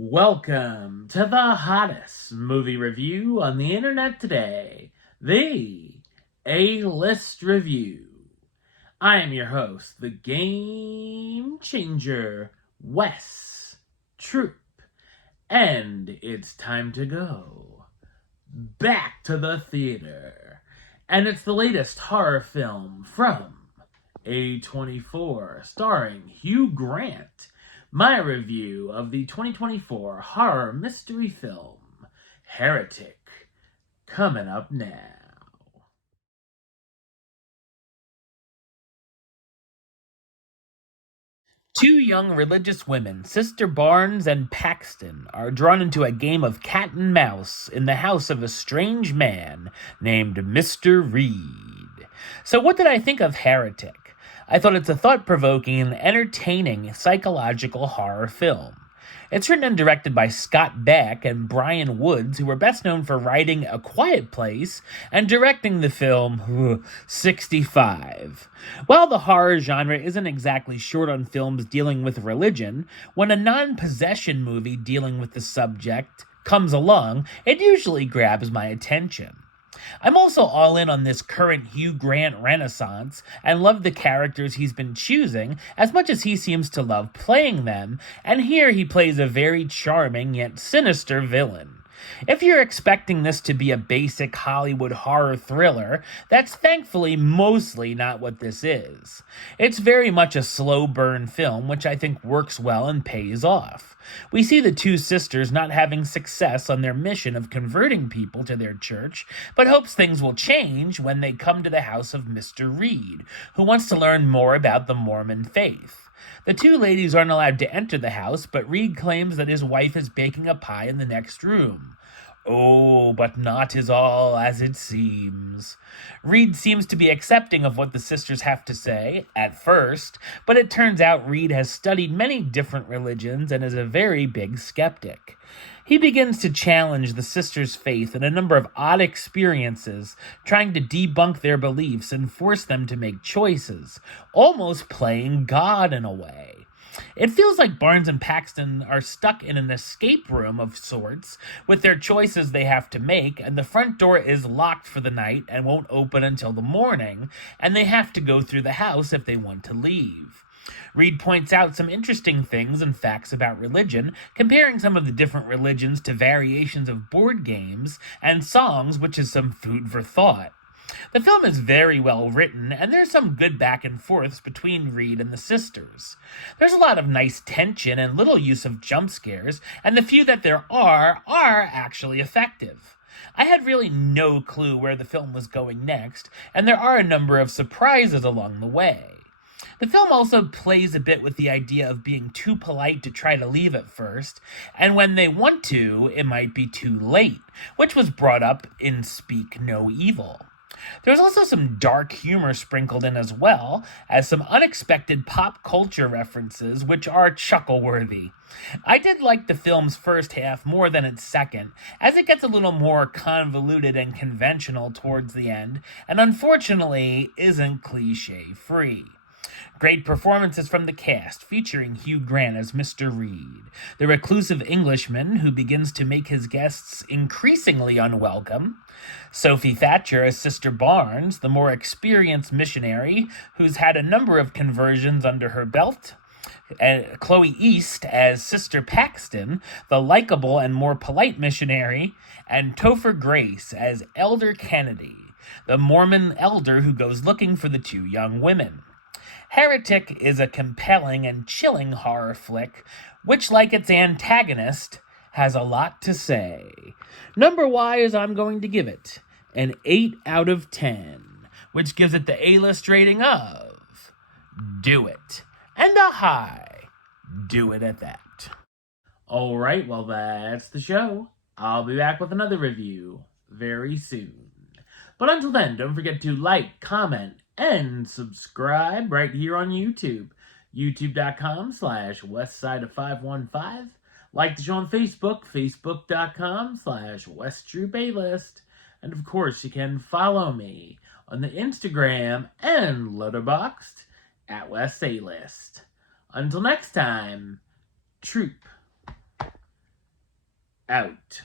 Welcome to the hottest movie review on the internet today, the A-List Review. I am your host, the Game Changer, Wes Troop, and it's time to go back to the theater. And it's the latest horror film from A24, starring Hugh Grant. My review of the 2024 horror mystery film, Heretic, coming up now. Two young religious women, Sister Barnes and Paxton, are drawn into a game of cat and mouse in the house of a strange man named Mr. Reed. So, what did I think of Heretic? I thought it's a thought-provoking and entertaining psychological horror film. It's written and directed by Scott Beck and Brian Woods, who were best known for writing A Quiet Place and directing the film 65. While the horror genre isn't exactly short on films dealing with religion, when a non-possession movie dealing with the subject comes along, it usually grabs my attention. I'm also all in on this current Hugh Grant renaissance and love the characters he's been choosing as much as he seems to love playing them, and here he plays a very charming yet sinister villain. If you're expecting this to be a basic Hollywood horror thriller, that's thankfully mostly not what this is. It's very much a slow burn film, which I think works well and pays off. We see the two sisters not having success on their mission of converting people to their church, but hopes things will change when they come to the house of Mr. Reed, who wants to learn more about the Mormon faith. The two ladies aren't allowed to enter the house, but Reed claims that his wife is baking a pie in the next room. Oh, but not is all as it seems. Reed seems to be accepting of what the sisters have to say, at first, but it turns out Reed has studied many different religions and is a very big skeptic. He begins to challenge the sisters' faith in a number of odd experiences, trying to debunk their beliefs and force them to make choices, almost playing God in a way. It feels like Barnes and Paxton are stuck in an escape room of sorts with their choices they have to make, and the front door is locked for the night and won't open until the morning, and they have to go through the house if they want to leave. Reed points out some interesting things and facts about religion, comparing some of the different religions to variations of board games and songs, which is some food for thought. The film is very well written, and there's some good back and forths between Reed and the sisters. There's a lot of nice tension and little use of jump scares, and the few that there are actually effective. I had really no clue where the film was going next, and there are a number of surprises along the way. The film also plays a bit with the idea of being too polite to try to leave at first, and when they want to, it might be too late, which was brought up in Speak No Evil. There's also some dark humor sprinkled in as well, as some unexpected pop culture references which are chuckle-worthy. I did like the film's first half more than its second, as it gets a little more convoluted and conventional towards the end, and unfortunately isn't cliche-free. Great performances from the cast, featuring Hugh Grant as Mr. Reed, the reclusive Englishman who begins to make his guests increasingly unwelcome, Sophie Thatcher as Sister Barnes, the more experienced missionary who's had a number of conversions under her belt, and Chloe East as Sister Paxton, the likable and more polite missionary, and Topher Grace as Elder Kennedy, the Mormon elder who goes looking for the two young women. Heretic is a compelling and chilling horror flick, which, like its antagonist, has a lot to say. Number-wise, I'm going to give it an 8 out of 10, which gives it the A-list rating of Do It, and a high Do It at that. Alright, well that's the show. I'll be back with another review very soon. But until then, don't forget to like, comment, and subscribe right here on YouTube. youtube.com/westside515. Like the show on Facebook, facebook.com/westtroupaylist. And of course, you can follow me on the Instagram and Letterboxd at West A-List. Until next time, troop. out.